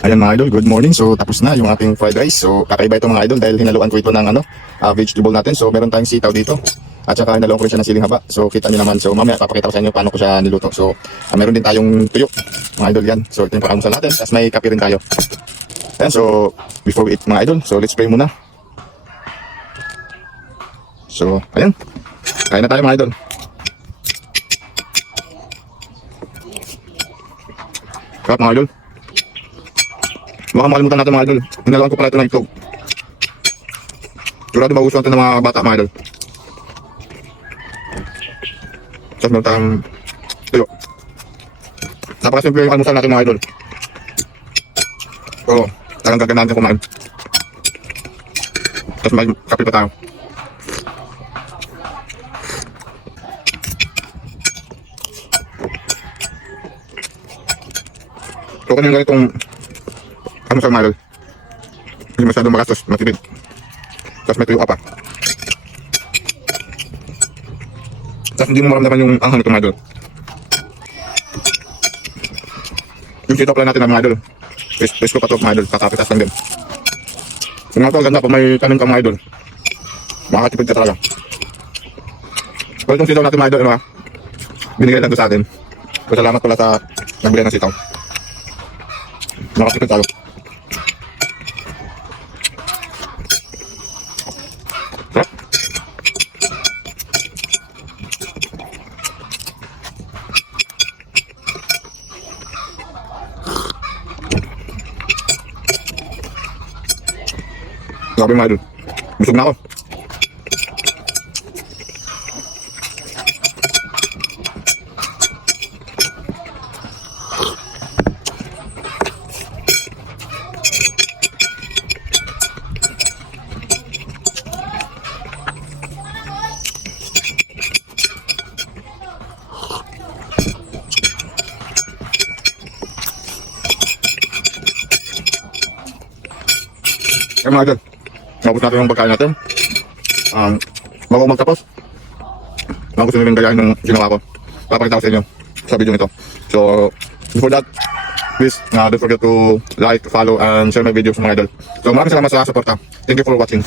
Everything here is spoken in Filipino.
Ayan mga idol, good morning. So tapos na yung ating fried rice. So kakaiba ito mga idol dahil hinaluan ko ito ng vegetable natin. So meron tayong sitaw dito. At saka hinaluan ko rin siya ng siling haba. So kita niyo naman. So mamaya papakita ko sa inyo paano ko siya niluto. So meron din tayong tuyo mga idol yan. So ito yung pang-almusal natin. Tapos may kape rin tayo. Ayan, so before we eat mga idol, so let's pray muna. So ayan, kain na tayo mga idol. Sarap mga idol. Baka makalimutan natin mga idol. Hinaluan ko pala ito ng itlog. Sigurado magustuhan ito ng mga bata mga idol. Tapos meron tayong tuyo. Napakasimple yung almusal natin mga idol. So talagang gaganahan natin kumain. Tapos may kape pa tayo. So kung yung ganitong almusal mga idol, hindi masyadong magastos, matipid. Tapos may tuyo ka pa. Tapos hindi mo maramdaman yung anghang nito mga idol. Yung sitaw pala natin mga idol, presko pa ito mga idol, kakapitas lang din. Yung nga ito, ang ganda pag may tanim ka mga idol, makakatipid ka talaga. So itong sitaw natin mga idol, binigay lang ito sa atin. So salamat pala sa nagbigay ng sitaw. Makatipid tayo. Sarap. Grabe mga idol. Busog na ako. Kaya mga idol, mabos natin yung pagkain natin. Bago magtapos, gusto nyo rin gayahin yung ginawa ko. Papakita ko sa inyo sa video nito. So, before that, please don't forget to like, follow, and share my videos mga idol. So, maraming salamat sa suporta. Thank you for watching.